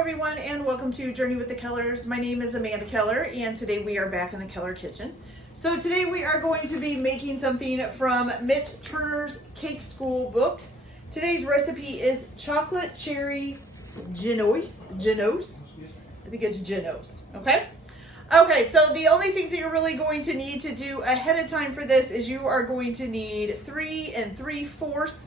everyone, and welcome to Journey with the Kellers. My name is Amanda Keller, and today we are back in the Keller kitchen. So today we are going to be making something from Mich Turner's Cake School book. Today's recipe is chocolate cherry genoise. I think it's genoise, okay? Okay, so the only things that you're really going to need to do ahead of time for this is you are going to need 3 3/4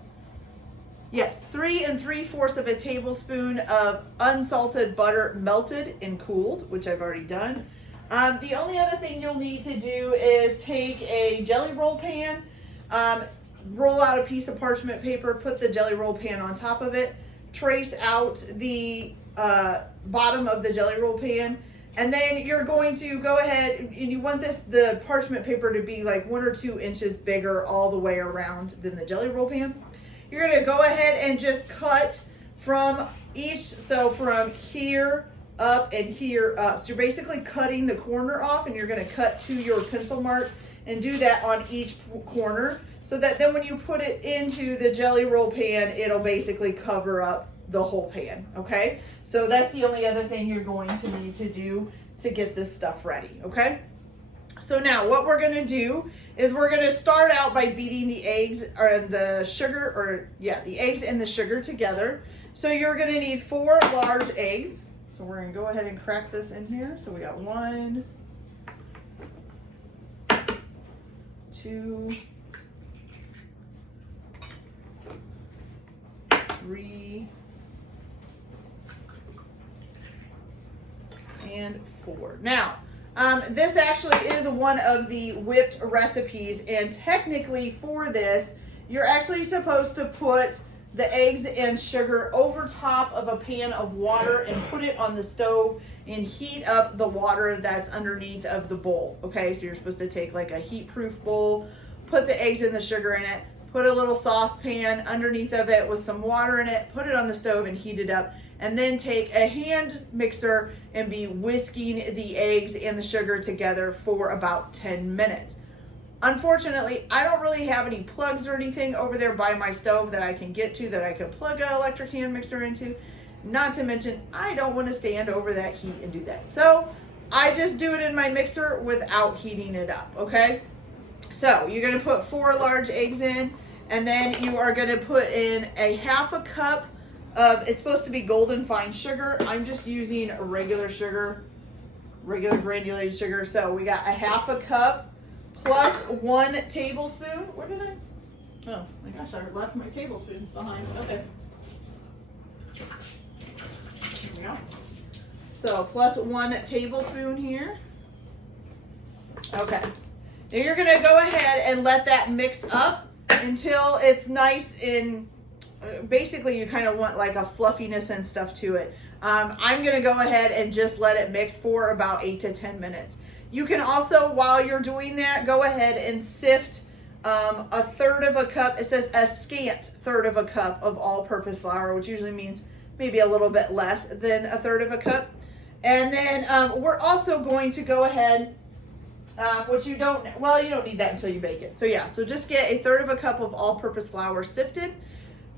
of a tablespoon of unsalted butter melted and cooled, which I've already done. The only other thing you'll need to do is take a jelly roll pan, roll out a piece of parchment paper, put the jelly roll pan on top of it, trace out the bottom of the jelly roll pan, and then you're going to go ahead and you want the parchment paper to be like 1 or 2 inches bigger all the way around than the jelly roll pan. You're going to go ahead and just cut from each, so from here up and here up. So you're basically cutting the corner off, and you're going to cut to your pencil mark and do that on each corner, so that then when you put it into the jelly roll pan, it'll basically cover up the whole pan, okay? So that's the only other thing you're going to need to do to get this stuff ready, okay? So now what we're going to do is we're going to start out by beating the eggs or the sugar, the eggs and the sugar together. So you're going to need 4 large eggs. So we're going to go ahead and crack this in here. So we got 1, 2, 3, and 4. Now, this actually is one of the whipped recipes, and technically for this, you're actually supposed to put the eggs and sugar over top of a pan of water and put it on the stove and heat up the water that's underneath of the bowl. Okay, so you're supposed to take like a heat-proof bowl, put the eggs and the sugar in it, put a little saucepan underneath of it with some water in it, put it on the stove and heat it up, and then take a hand mixer and be whisking the eggs and the sugar together for about 10 minutes. Unfortunately, I don't really have any plugs or anything over there by my stove that I can get to that I can plug an electric hand mixer into. Not to mention, I don't want to stand over that heat and do that. So I just do it in my mixer without heating it up, okay? So you're going to put 4 large eggs in, and then you are going to put in a 1/2 cup of, it's supposed to be golden fine sugar. I'm just using regular sugar, regular granulated sugar. So we got a 1/2 cup plus 1 tablespoon. Where did I? Oh my gosh, I left my tablespoons behind. Okay. Here we go. So plus 1 tablespoon here. Okay. Now you're going to go ahead and let that mix up until it's nice and basically you kind of want like a fluffiness and stuff to it. I'm going to go ahead and just let it mix for about 8 to 10 minutes. You can also, while you're doing that, go ahead and sift a 1/3 cup. It says a scant 1/3 cup of all-purpose flour, which usually means maybe a little bit less than a 1/3 cup. And then we're also going to go ahead, which you don't need that until you bake it. So yeah, so just get a 1/3 cup of all-purpose flour sifted.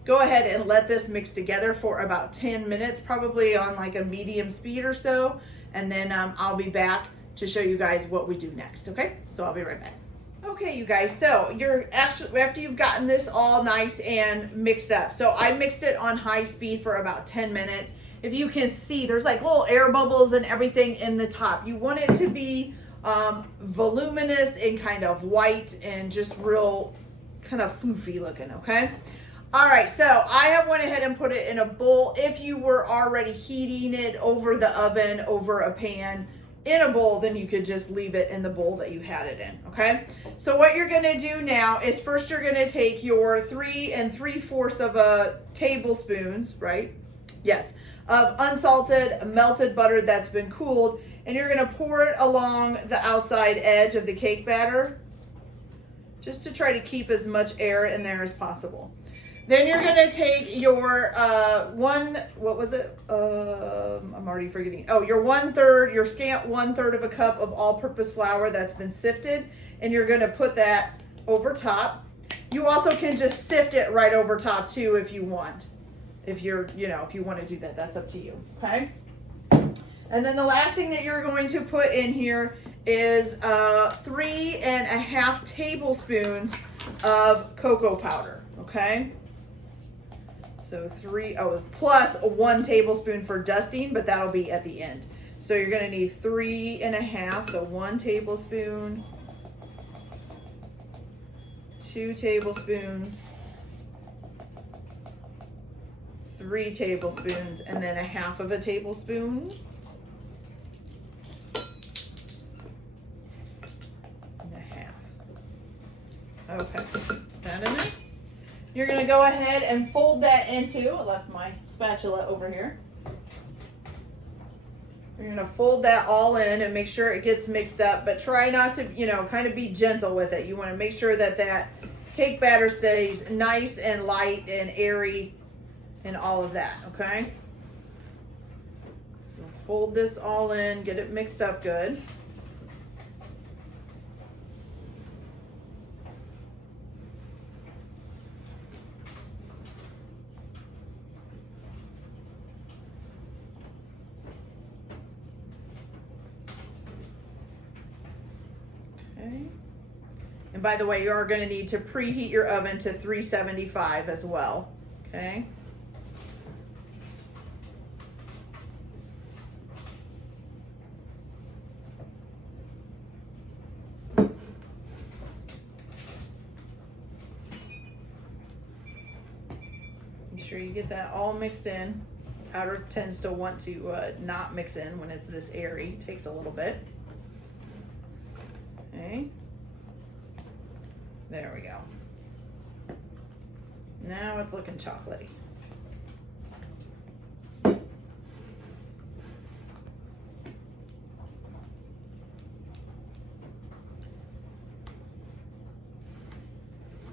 Go ahead and let this mix together for about 10 minutes, probably on like a medium speed or so. And then I'll be back to show you guys what we do next, okay? So I'll be right back. Okay, you guys, so you're actually, after you've gotten this all nice and mixed up, so I mixed it on high speed for about 10 minutes. If you can see, there's like little air bubbles and everything in the top. You want it to be voluminous and kind of white and just real kind of floofy looking, okay? All right, so I have went ahead and put it in a bowl. If you were already heating it over the oven, over a pan, in a bowl, then you could just leave it in the bowl that you had it in, okay? So what you're gonna do now is first you're gonna take your 3 3/4 tablespoons, right? Yes, of unsalted melted butter that's been cooled, and you're gonna pour it along the outside edge of the cake batter, just to try to keep as much air in there as possible. Then you're gonna take your I'm already forgetting. Oh, your scant 1/3 cup of all-purpose flour that's been sifted, and you're gonna put that over top. You also can just sift it right over top too if you want. if you're, if you want to do that, that's up to you. Okay. And then the last thing that you're going to put in here is 3.5 tablespoons of cocoa powder. Okay. So plus 1 tablespoon for dusting, but that'll be at the end. So you're going to need 3.5, so 1 tablespoon, 2 tablespoons, 3 tablespoons, and then 1/2 tablespoon. And 1/2. Okay, that in there. You're going to go ahead and fold that into, I left my spatula over here. You're going to fold that all in and make sure it gets mixed up, but try not to, kind of be gentle with it. You want to make sure that that cake batter stays nice and light and airy and all of that, okay? So fold this all in, get it mixed up good. And by the way, you are going to need to preheat your oven to 375 as well. Okay. Make sure you get that all mixed in. Powder tends to want to not mix in when it's this airy. It takes a little bit. Okay. There we go. Now it's looking chocolatey.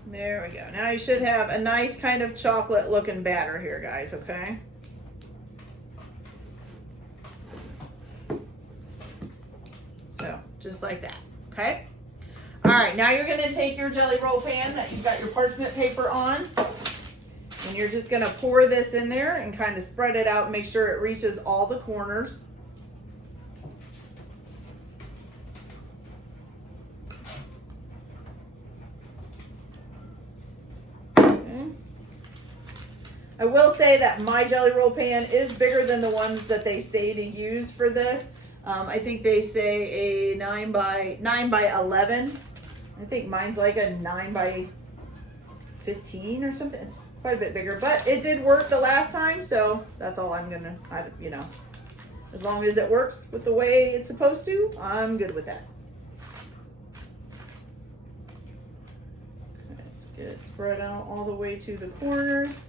There we go. Now you should have a nice kind of chocolate looking batter here, guys, okay? So, just like that, okay? All right, now you're gonna take your jelly roll pan that you've got your parchment paper on, and you're just gonna pour this in there and kind of spread it out, make sure it reaches all the corners. Okay. I will say that my jelly roll pan is bigger than the ones that they say to use for this. I think they say a 9 by 11. I think mine's like a 9 by 15 or something. It's quite a bit bigger, but it did work the last time, so that's all I'm gonna, as long as it works with the way it's supposed to, I'm good with that. Okay, let's get it spread out all the way to the corners.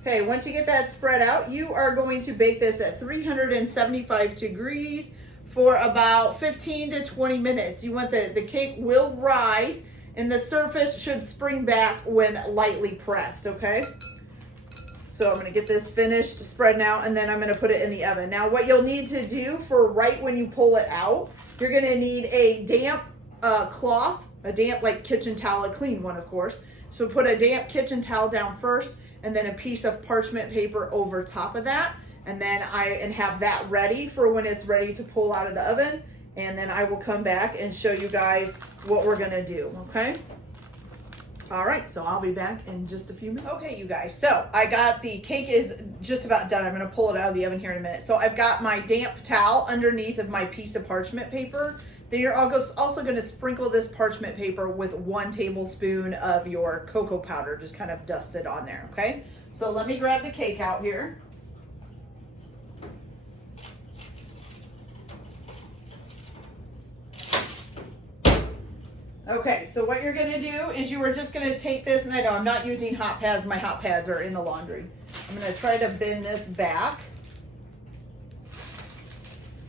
Okay, once you get that spread out, you are going to bake this at 375 degrees for about 15 to 20 minutes. You want the cake will rise and the surface should spring back when lightly pressed, okay? So I'm gonna get this finished, spreading out, and then I'm gonna put it in the oven. Now what you'll need to do for right when you pull it out, you're gonna need a damp cloth, a damp like kitchen towel, a clean one of course. So put a damp kitchen towel down first, and then a piece of parchment paper over top of that. And then have that ready for when it's ready to pull out of the oven. And then I will come back and show you guys what we're gonna do, okay? All right, so I'll be back in just a few minutes. Okay, you guys, so I got the cake is just about done. I'm gonna pull it out of the oven here in a minute. So I've got my damp towel underneath of my piece of parchment paper. Then you're also gonna sprinkle this parchment paper with 1 tablespoon of your cocoa powder, just kind of dusted on there, okay? So let me grab the cake out here. Okay, so what you're gonna do is you are just gonna take this, and I know I'm not using hot pads, my hot pads are in the laundry. I'm gonna try to bend this back.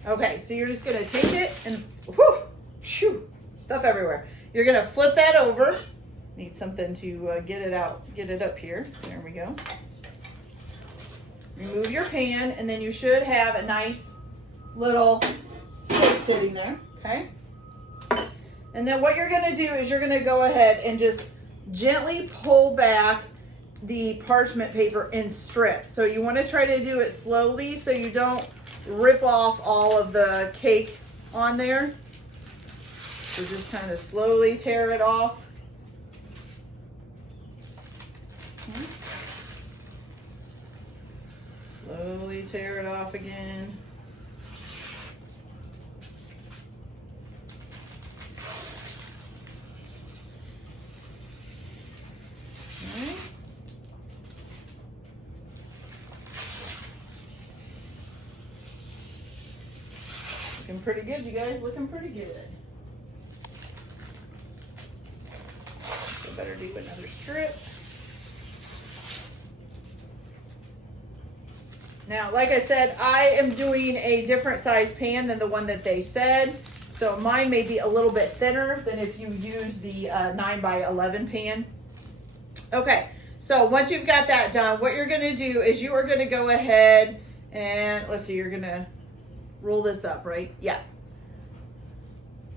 Okay, so you're just gonna take it and stuff everywhere. You're gonna flip that over. Need something to get it out, get it up here. There we go. Remove your pan, and then you should have a nice little cake sitting there, okay? And then what you're gonna do is you're gonna go ahead and just gently pull back the parchment paper in strips. So you want to try to do it slowly so you don't rip off all of the cake on there. So just kind of slowly tear it off. Slowly tear it off again. Okay. Looking pretty good, you guys. Looking pretty good. So better do another strip. Now, like I said, I am doing a different size pan than the one that they said. So mine may be a little bit thinner than if you use the 9x11 pan. Okay, so once you've got that done, what you're gonna do is you are gonna go ahead and, let's see, you're gonna roll this up, right? Yeah.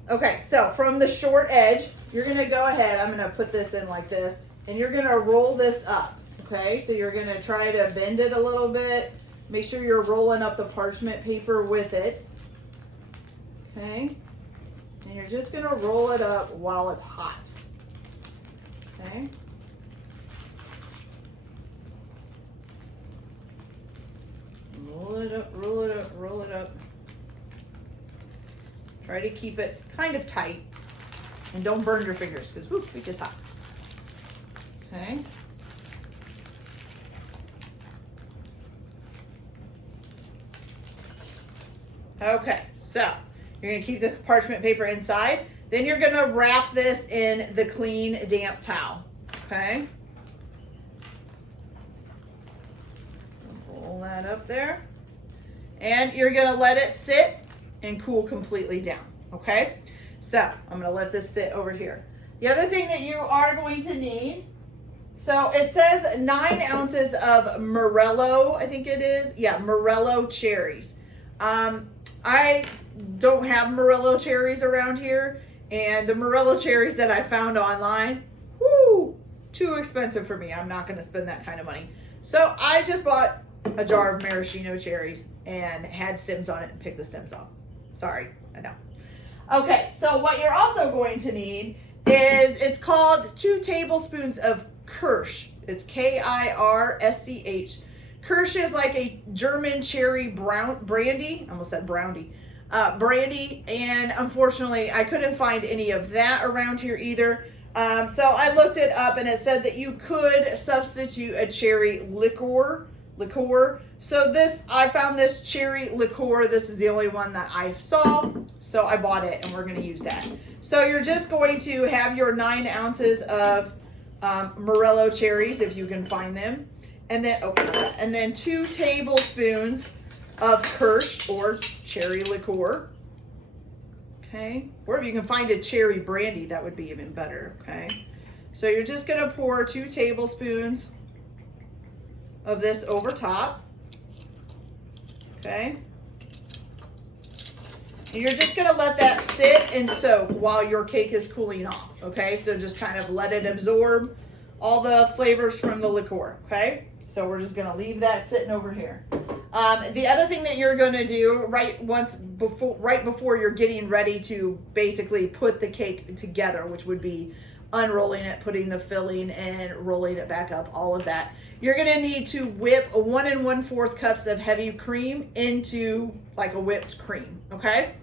Okay, so from the short edge, you're gonna go ahead, I'm gonna put this in like this, and you're gonna roll this up, okay? So you're gonna try to bend it a little bit. Make sure you're rolling up the parchment paper with it, okay? And you're just gonna roll it up while it's hot, okay? Roll it up, roll it up, roll it up. Try to keep it kind of tight and don't burn your fingers because whoop, it gets hot. Okay. Okay, so you're gonna keep the parchment paper inside. Then you're gonna wrap this in the clean, damp towel, okay? Roll that up there. And you're gonna let it sit and cool completely down, okay? So I'm gonna let this sit over here. The other thing that you are going to need, so it says 9 ounces of Morello, I think it is. Yeah, Morello cherries. I don't have Morello cherries around here, and the Morello cherries that I found online, whoo, too expensive for me. I'm not gonna spend that kind of money. So I just bought a jar of maraschino cherries and had stems on it and picked the stems off. Sorry, I know. Okay, so what you're also going to need is, it's called 2 tablespoons of Kirsch. It's Kirsch. Kirsch is like a German cherry brandy. I almost said brandy. Brandy, and unfortunately I couldn't find any of that around here either. So I looked it up and it said that you could substitute a cherry liqueur. So I found this cherry liqueur. This is the only one that I saw, so I bought it and we're going to use that. So you're just going to have your 9 ounces of Morello cherries if you can find them, and then 2 tablespoons of Kirsch or cherry liqueur. Okay, or if you can find a cherry brandy, that would be even better. Okay, so you're just going to pour 2 tablespoons of this over top. Okay, and you're just going to let that sit and soak while your cake is cooling off. Okay, so just kind of let it absorb all the flavors from the liqueur. Okay, so we're just going to leave that sitting over here. The other thing that you're going to do right before you're getting ready to basically put the cake together, which would be unrolling it, putting the filling and rolling it back up, all of that, you're going to need to whip 1 1/4 cups of heavy cream into like a whipped cream. Okay,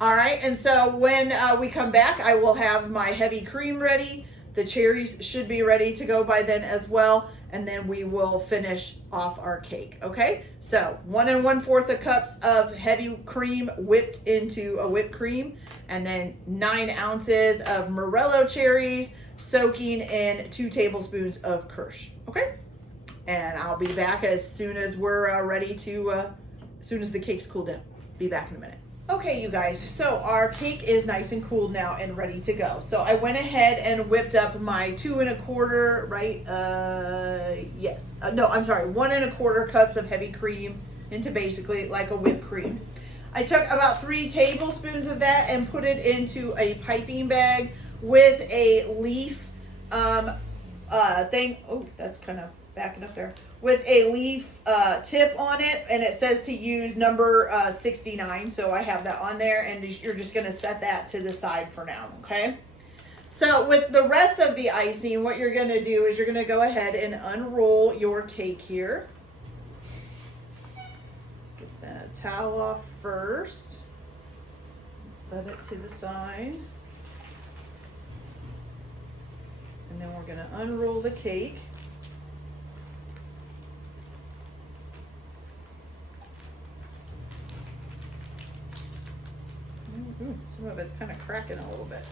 all right, and so when we come back, I will have my heavy cream ready. The cherries should be ready to go by then as well, and then we will finish off our cake. Okay, so 1 1/4 cups of heavy cream whipped into a whipped cream, and then 9 ounces of Morello cherries soaking in 2 tablespoons of Kirsch. Okay, and I'll be back as soon as we're ready to, as soon as the cake's cooled down. Be back in a minute. Okay, you guys, so our cake is nice and cooled now and ready to go. So I went ahead and whipped up my 2 1/4, right? No, I'm sorry, 1 1/4 cups of heavy cream into basically like a whipped cream. I took about 3 tablespoons of that and put it into a piping bag with a leaf thing. Oh, that's kind of backing up there, with a leaf tip on it, and it says to use number 69. So I have that on there, and you're just gonna set that to the side for now, okay? So with the rest of the icing, what you're gonna do is you're gonna go ahead and unroll your cake here. Let's get that towel off first. Set it to the side. And then we're gonna unroll the cake. Ooh, some of it's kind of cracking a little bit.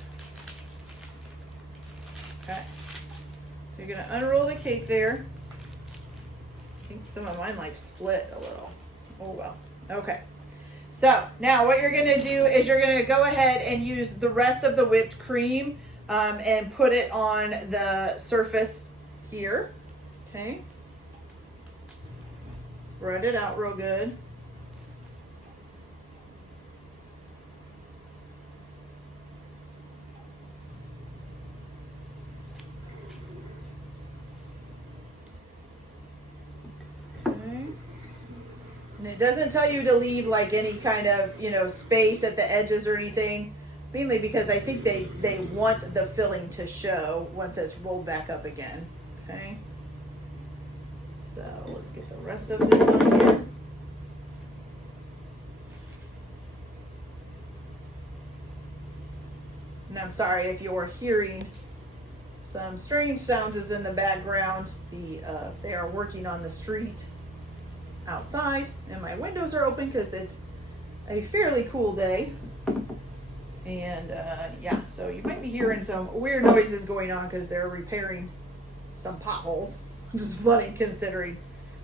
Okay. So you're gonna unroll the cake there. I think some of mine like split a little. Oh well. Okay. So now what you're gonna do is you're gonna go ahead and use the rest of the whipped cream and put it on the surface here. Okay. Spread it out real good. And it doesn't tell you to leave like any kind of, you know, space at the edges or anything, mainly because I think they want the filling to show once it's rolled back up again. Okay. So let's get the rest of this on here. And I'm sorry if you're hearing some strange sounds in the background. They are working on the street outside, and my windows are open because it's a fairly cool day. And yeah, so you might be hearing some weird noises going on because they're repairing some potholes, which is funny considering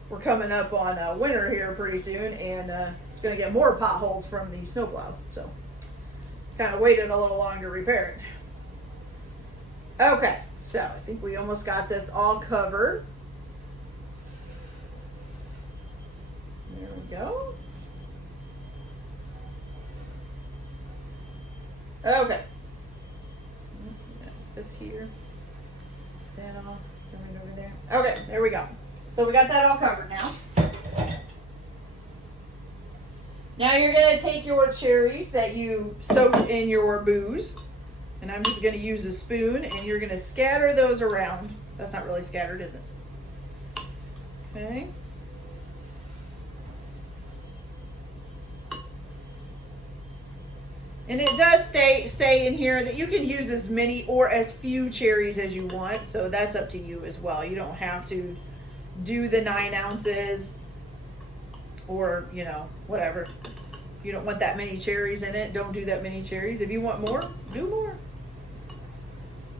we're coming up on winter here pretty soon, and it's going to get more potholes from the snowplows. So kind of waited a little longer to repair it. Okay, so I think we almost got this all covered. There we go. Okay. This here. Down. Coming over there. Okay, there we go. So we got that all covered now. Now you're going to take your cherries that you soaked in your booze, and I'm just going to use a spoon, and you're going to scatter those around. That's not really scattered, is it? Okay. And it does say in here that you can use as many or as few cherries as you want, so that's up to you as well. You don't have to do the 9 ounces or, you know, whatever. If you don't want that many cherries in it, don't do that many cherries. If you want more, do more.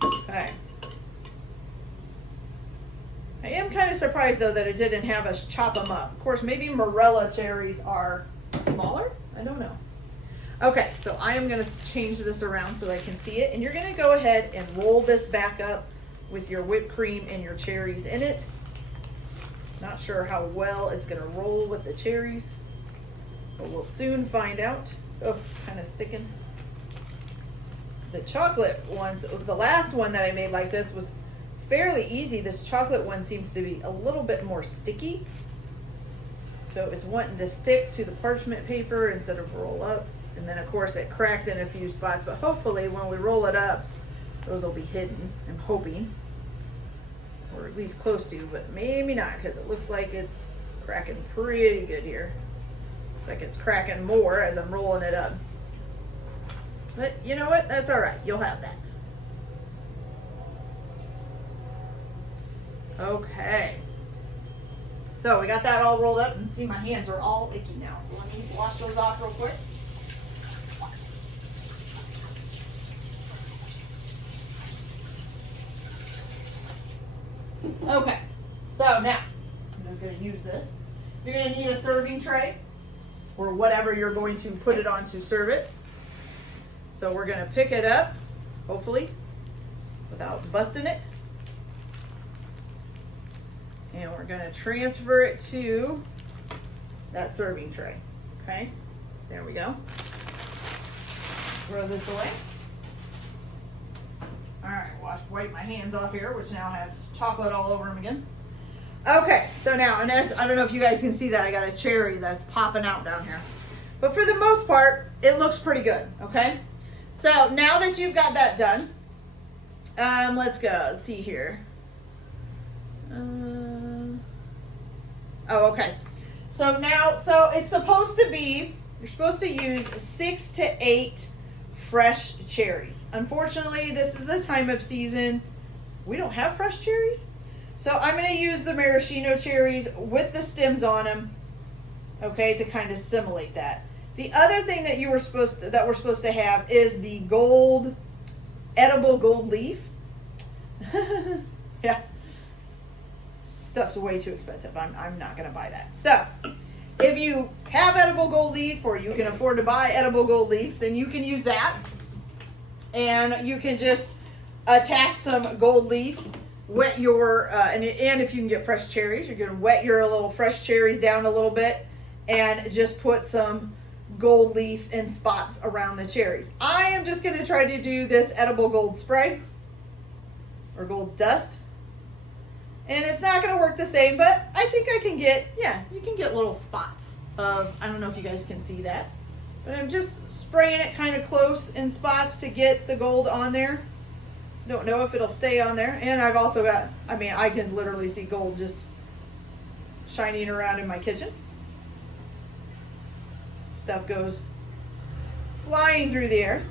Okay. I am kind of surprised though that it didn't have us chop them up. Of course, maybe morella cherries are smaller. I don't know. Okay, so I am going to change this around so I can see it. And you're going to go ahead and roll this back up with your whipped cream and your cherries in it. Not sure how well it's going to roll with the cherries, but we'll soon find out. Oh, kind of sticking. The chocolate ones, the last one that I made like this was fairly easy. This chocolate one seems to be a little bit more sticky. So it's wanting to stick to the parchment paper instead of roll up. And then of course it cracked in a few spots, but hopefully when we roll it up, those will be hidden, I'm hoping. Or at least close to, but maybe not, because it looks like it's cracking pretty good here. Looks like it's cracking more as I'm rolling it up. But you know what? That's all right. You'll have that. Okay. So we got that all rolled up, and see my hands are all icky now. So let me wash those off real quick. Okay, so now I'm just going to use this. You're going to need a serving tray or whatever you're going to put it on to serve it. So we're going to pick it up, hopefully, without busting it. And we're going to transfer it to that serving tray. Okay, there we go. Throw this away. All right, wipe my hands off here, which now has chocolate all over them again. Okay, so now, and I don't know if you guys can see that, I got a cherry that's popping out down here. But for the most part, it looks pretty good, okay? So now that you've got that done, let's go, let's see here. Oh, okay. So now, so it's supposed to be, you're supposed to use 6 to 8 fresh cherries. Unfortunately, this is the time of season we don't have fresh cherries. So I'm going to use the maraschino cherries with the stems on them, okay, to kind of simulate that. The other thing that we're supposed to have is the edible gold leaf. Yeah. Stuff's way too expensive. I'm not going to buy that. So if you have edible gold leaf or you can afford to buy edible gold leaf, then you can use that. And you can just attach some gold leaf, wet your, and if you can get fresh cherries, you're going to wet your little fresh cherries down a little bit and just put some gold leaf in spots around the cherries. I am just going to try to do this edible gold spray or gold dust. And it's not going to work the same, but I think I can get, yeah, you can get little spots of, I don't know if you guys can see that, but I'm just spraying it kind of close in spots to get the gold on there. Don't know if it'll stay on there. And I've also got, I mean, I can literally see gold just shining around in my kitchen. Stuff goes flying through the air.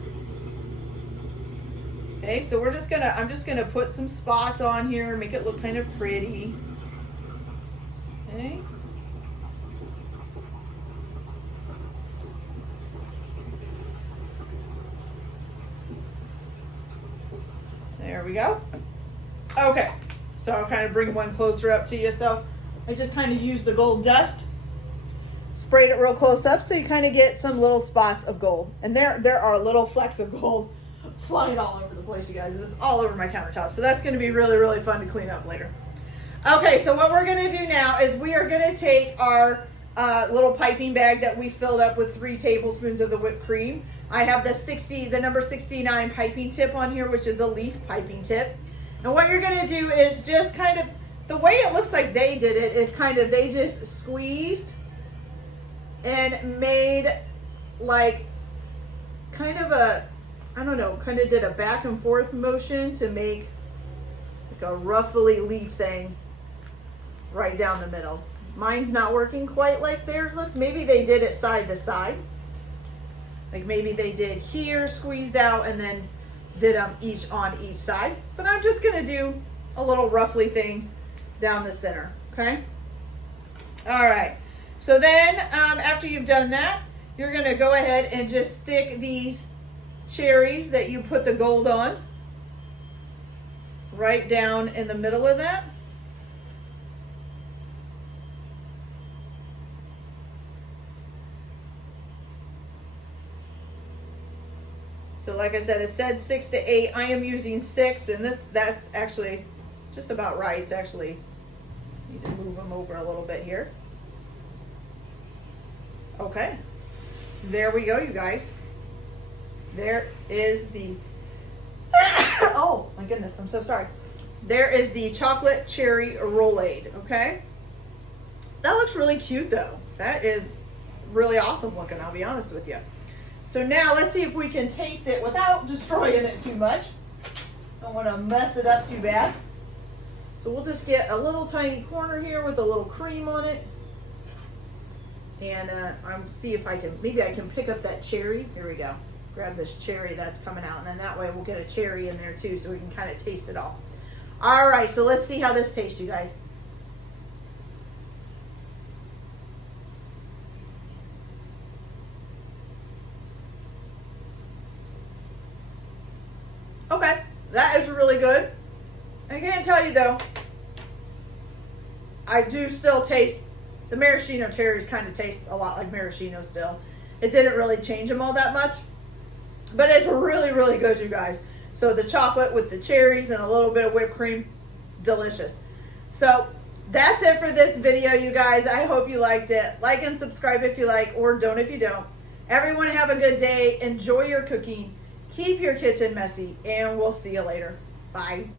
Okay, so I'm just gonna put some spots on here, make it look kind of pretty. Okay. There we go. Okay, so I'll kind of bring one closer up to you. So I just kind of use the gold dust, sprayed it real close up so you kind of get some little spots of gold. And there are little flecks of gold flying all over the place, you guys. It's all over my countertop. So that's going to be really, really fun to clean up later. Okay, so what we're going to do now is we are going to take our little piping bag that we filled up with 3 tablespoons of the whipped cream. I have the number 69 piping tip on here, which is a leaf piping tip. And what you're going to do is just kind of, the way it looks like they did it is kind of, they just squeezed and made like kind of a, I don't know, kind of did a back and forth motion to make like a ruffly leaf thing right down the middle. Mine's not working quite like theirs looks. Maybe they did it side to side. Like maybe they did here, squeezed out, and then did them each on each side. But I'm just going to do a little ruffly thing down the center, okay? All right. So then after you've done that, you're going to go ahead and just stick these cherries that you put the gold on right down in the middle of that. So like I said, it said 6 to 8. I am using 6, and that's actually just about right. It's actually, need to move them over a little bit here. Okay, there we go, you guys. There is the, oh my goodness, I'm so sorry. There is the chocolate cherry rollade, okay? That looks really cute though. That is really awesome looking, I'll be honest with you. So now let's see if we can taste it without destroying it too much. Don't want to mess it up too bad. So we'll just get a little tiny corner here with a little cream on it. And I'm see if I can, maybe I can pick up that cherry. Here we go. Grab this cherry that's coming out, and then that way we'll get a cherry in there too so we can kind of taste it all. All right, so let's see how this tastes, you guys. Okay, that is really good. I can't tell you though, I do still taste, the maraschino cherries kind of taste a lot like maraschino still. It didn't really change them all that much, but it's really, really good, you guys. So the chocolate with the cherries and a little bit of whipped cream, delicious. So that's it for this video, you guys. I hope you liked it. Like and subscribe if you like, or don't if you don't. Everyone have a good day. Enjoy your cooking. Keep your kitchen messy, and we'll see you later. Bye.